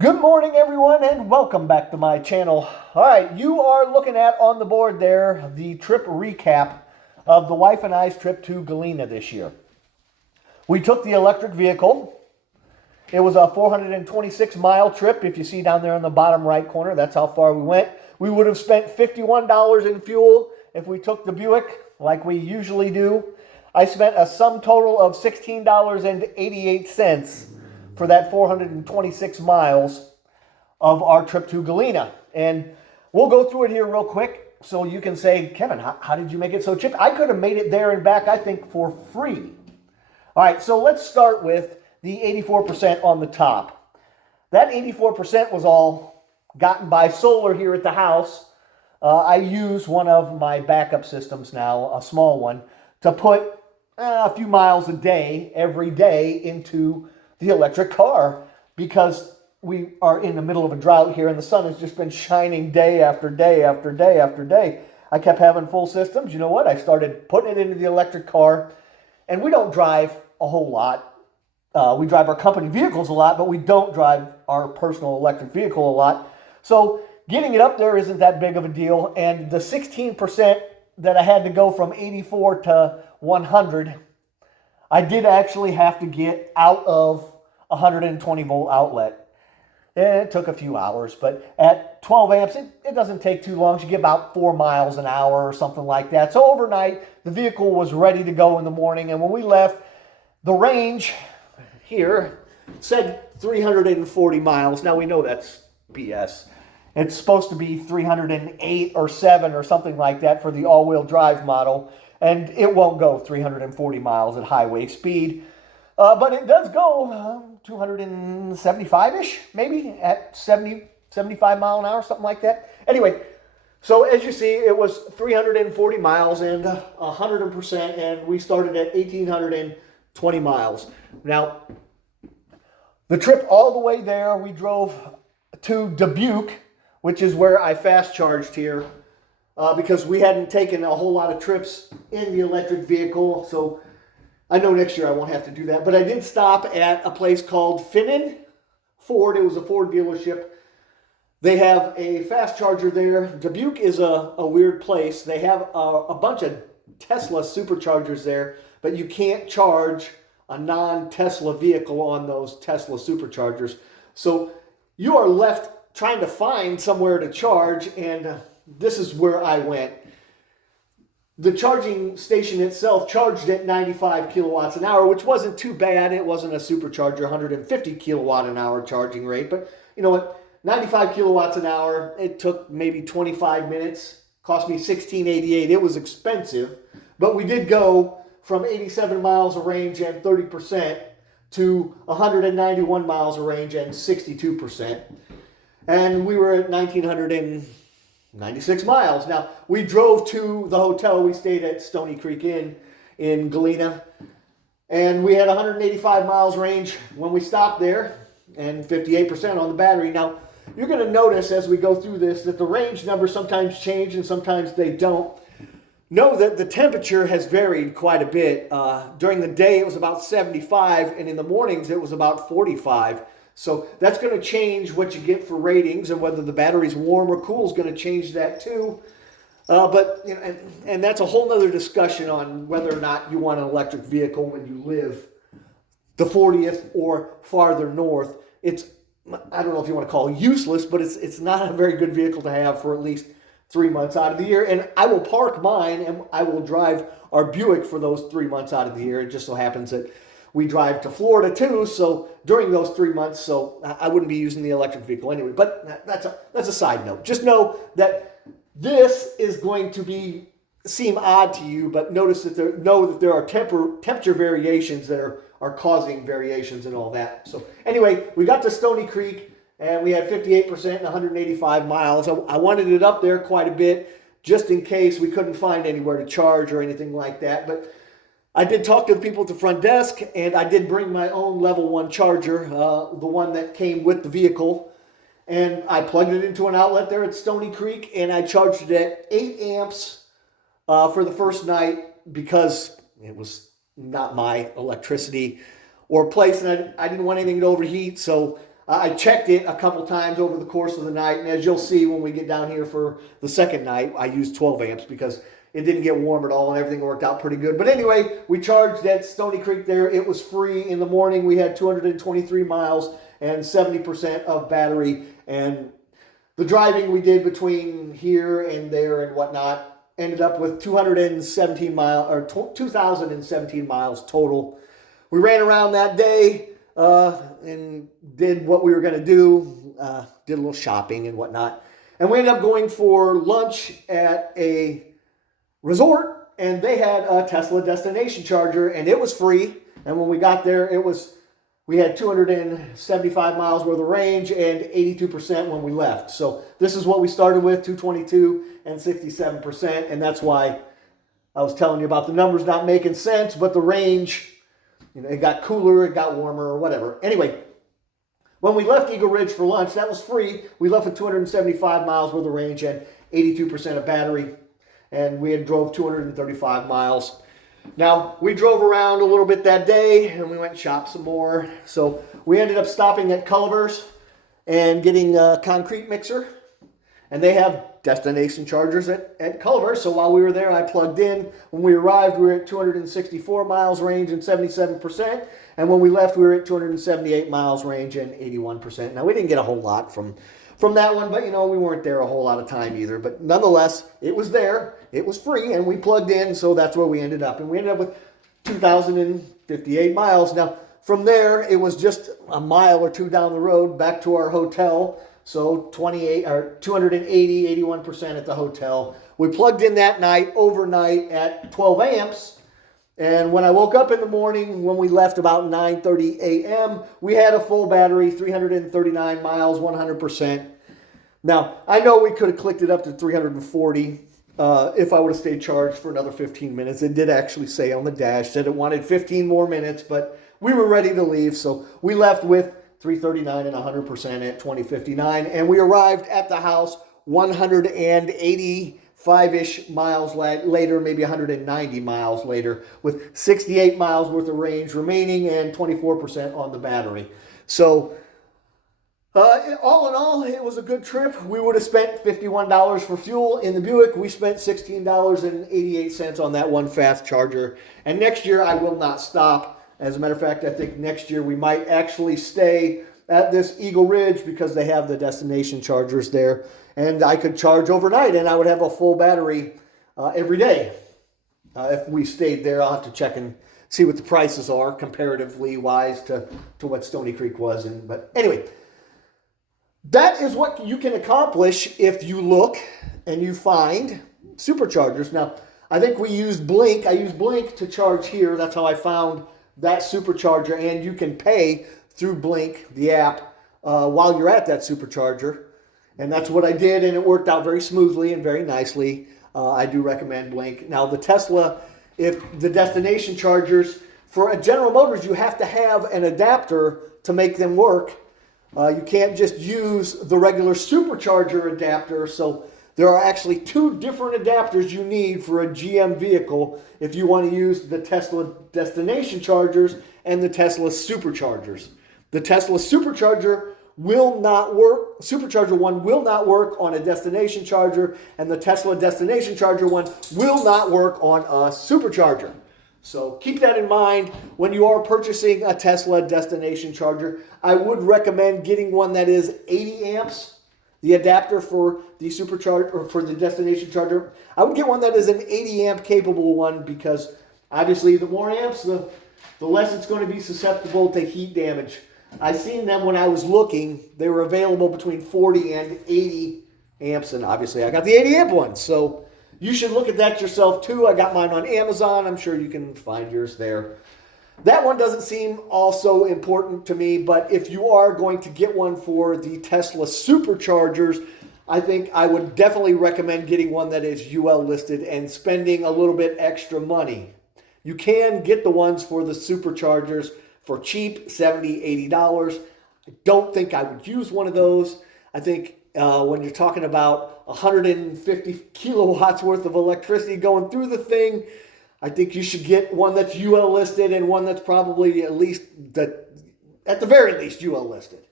Good morning, everyone, and welcome back to my channel. All right, you are looking at on the board there the trip recap of the wife and I's trip to Galena this year. We took the electric vehicle. It was a 426-mile trip. If you see down there in the bottom right corner, that's how far we went. We would have spent $51 in fuel if we took the Buick like we usually do. I spent a sum total of $16.88 for that 426 miles of our trip to Galena. And we'll go through it here real quick so you can say, Kevin, how did you make it so cheap? I could have made it there and back, I think, for free. All right, so let's start with the 84% on the top. That 84% was all gotten by solar here at the house. I use one of my backup systems now, a small one, to put a few miles a day, every day, into the electric car because we are in the middle of a drought here and the sun has just been shining day after day after day after day. I kept having full systems. You know what? I started putting it into the electric car, and we don't drive a whole lot. We drive our company vehicles a lot, but we don't drive our personal electric vehicle a lot. So getting it up there isn't that big of a deal. And the 16% that I had to go from 84 to 100, I did actually have to get out of 120 volt outlet. It took a few hours, but at 12 amps, it doesn't take too long. You get about 4 miles an hour or something like that. So overnight, the vehicle was ready to go in the morning. And when we left, the range here said 340 miles. Now we know that's BS. It's supposed to be 308 or 7 or something like that for the all-wheel drive model. And it won't go 340 miles at highway speed. But it does go 275-ish, maybe, at 75 mile an hour, something like that. Anyway, so as you see, it was 340 miles and 100%, and we started at 1,820 miles. Now, the trip all the way there, we drove to Dubuque, which is where I fast charged here, because we hadn't taken a whole lot of trips in the electric vehicle, so I know next year I won't have to do that. But I did stop at a place called Finnan Ford. It was a Ford dealership. They have a fast charger there. Dubuque is a weird place. They have a bunch of Tesla superchargers there, but you can't charge a non-Tesla vehicle on those Tesla superchargers. So you are left trying to find somewhere to charge, and this is where I went. The charging station itself charged at 95 kilowatts an hour, which wasn't too bad. It wasn't a supercharger, 150 kilowatt an hour charging rate. But you know what? 95 kilowatts an hour, it took maybe 25 minutes. Cost me $16.88. It was expensive. But we did go from 87 miles of range and 30% to 191 miles of range and 62%. And we were at 1,996 miles. Now, we drove to the hotel. We stayed at Stony Creek Inn in Galena. And we had 185 miles range when we stopped there and 58% on the battery. Now, you're going to notice as we go through this that the range numbers sometimes change and sometimes they don't. Know that the temperature has varied quite a bit. During the day, it was about 75, and in the mornings, it was about 45. So that's going to change what you get for ratings, and whether the battery's warm or cool is going to change that too. But you know, and that's a whole nother discussion on whether or not you want an electric vehicle when you live the 40th or farther north. It's, I don't know if you want to call it useless, but it's not a very good vehicle to have for at least 3 months out of the year. And I will park mine and I will drive our Buick for those 3 months out of the year. It just so happens that we drive to Florida too, so during those 3 months, so I wouldn't be using the electric vehicle anyway. But that's a side note. Just know that this is going to seem odd to you, but notice that there are temperature variations that are causing variations and all that. So anyway, we got to Stony Creek and we had 58% and 185 miles. I wanted it up there quite a bit just in case we couldn't find anywhere to charge or anything like that. But I did talk to the people at the front desk, and I did bring my own level 1 charger, the one that came with the vehicle. And I plugged it into an outlet there at Stony Creek, and I charged it at 8 amps for the first night because it was not my electricity or place, and I didn't want anything to overheat, so I checked it a couple times over the course of the night, and as you'll see when we get down here for the second night, I used 12 amps because it didn't get warm at all and everything worked out pretty good. But anyway, we charged at Stony Creek there. It was free in the morning. We had 223 miles and 70% of battery. And the driving we did between here and there and whatnot ended up with 2017 miles total. We ran around that day and did what we were going to do, did a little shopping and whatnot. And we ended up going for lunch at a resort, and they had a Tesla destination charger, and it was free. And when we got there, we had 275 miles worth of range and 82% when we left. So this is what we started with, 222 and 67%, and that's why I was telling you about the numbers not making sense, but the range, it got cooler, it got warmer, or whatever. Anyway, when we left Eagle Ridge for lunch, that was free. We left with 275 miles worth of range and 82% of battery. And we had drove 235 miles. Now, we drove around a little bit that day, and we went and shopped some more. So we ended up stopping at Culver's and getting a concrete mixer. And they have destination chargers at Culver's. So while we were there, I plugged in. When we arrived, we were at 264 miles range and 77%. And when we left, we were at 278 miles range and 81%. Now, we didn't get a whole lot from that one, but we weren't there a whole lot of time either. But nonetheless, it was there, it was free, and we plugged in, so that's where we ended up. And we ended up with 2,058 miles. Now, from there, it was just a mile or two down the road back to our hotel. So 280, 81% at the hotel. We plugged in that night, overnight at 12 amps. And when I woke up in the morning, when we left about 9:30 a.m., we had a full battery, 339 miles, 100%. Now, I know we could have clicked it up to 340 if I would have stayed charged for another 15 minutes. It did actually say on the dash that it wanted 15 more minutes, but we were ready to leave. So we left with 339 and 100% at 20:59. And we arrived at the house 185-ish miles later, maybe 190 miles later, with 68 miles worth of range remaining and 24% on the battery. So all in all, it was a good trip. We would have spent $51 for fuel in the Buick. We spent $16.88 on that one fast charger. And next year, I will not stop. As a matter of fact, I think next year we might actually stay at this Eagle Ridge because they have the destination chargers there. And I could charge overnight, and I would have a full battery every day. If we stayed there, I'll have to check and see what the prices are comparatively wise to what Stony Creek was. But anyway, that is what you can accomplish if you look and you find superchargers. Now, I think we used Blink. I used Blink to charge here. That's how I found that supercharger, and you can pay through Blink, the app, while you're at that supercharger. And that's what I did, and it worked out very smoothly and very nicely. I do recommend Blink. Now, the Tesla, if the destination chargers, for a General Motors, you have to have an adapter to make them work. You can't just use the regular supercharger adapter. So there are actually two different adapters you need for a GM vehicle if you want to use the Tesla destination chargers and the Tesla superchargers. The Tesla supercharger will not work. Supercharger one will not work on a destination charger, and the Tesla destination charger one will not work on a supercharger. So keep that in mind when you are purchasing a Tesla destination charger. I would recommend getting one that is 80 amps, the adapter for the supercharger or for the destination charger. I would get one that is an 80 amp capable one because obviously the more amps, the less it's going to be susceptible to heat damage. I seen them when I was looking. They were available between 40 and 80 amps, and obviously I got the 80 amp one. So you should look at that yourself too. I got mine on Amazon. I'm sure you can find yours there. That one doesn't seem also important to me, but if you are going to get one for the Tesla superchargers, I think I would definitely recommend getting one that is UL listed and spending a little bit extra money. You can get the ones for the superchargers for cheap, $70, $80. I don't think I would use one of those. I think when you're talking about 150 kilowatts worth of electricity going through the thing, I think you should get one that's UL listed and one that's probably at the very least UL listed.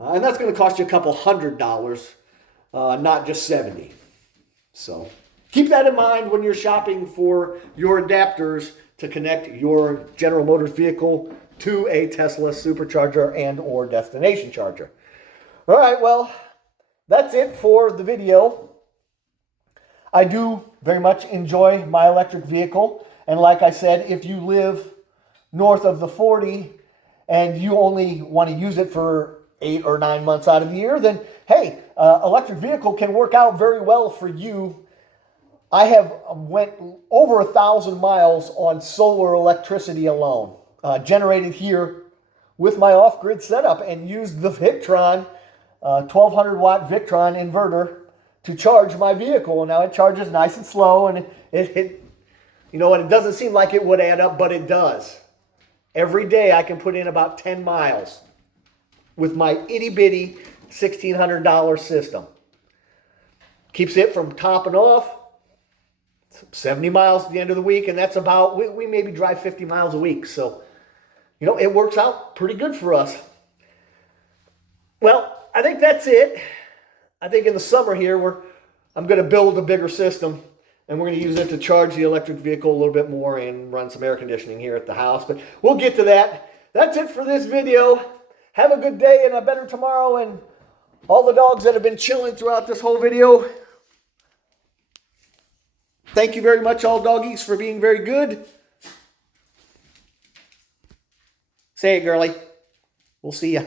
And that's going to cost you a couple $100, not just 70. So keep that in mind when you're shopping for your adapters to connect your General Motors vehicle to a Tesla supercharger and or destination charger. All right, well, that's it for the video. I do very much enjoy my electric vehicle. And like I said, if you live north of the 40 and you only want to use it for 8 or 9 months out of the year, then hey, electric vehicle can work out very well for you. I have went over 1,000 miles on solar electricity alone, generated here with my off-grid setup, and used the Victron, 1200 watt Victron inverter to charge my vehicle. Now it charges nice and slow, and it you know what, it doesn't seem like it would add up, but it does. Every day I can put in about 10 miles with my itty-bitty $1,600 system. Keeps it from topping off. 70 miles at the end of the week, and that's about, we maybe drive 50 miles a week. So, you know, it works out pretty good for us. Well, I think that's it. I think in the summer here, I'm going to build a bigger system, and we're going to use it to charge the electric vehicle a little bit more and run some air conditioning here at the house. But we'll get to that. That's it for this video. Have a good day and a better tomorrow. And all the dogs that have been chilling throughout this whole video, thank you very much, all doggies, for being very good. Say it, girlie. We'll see ya.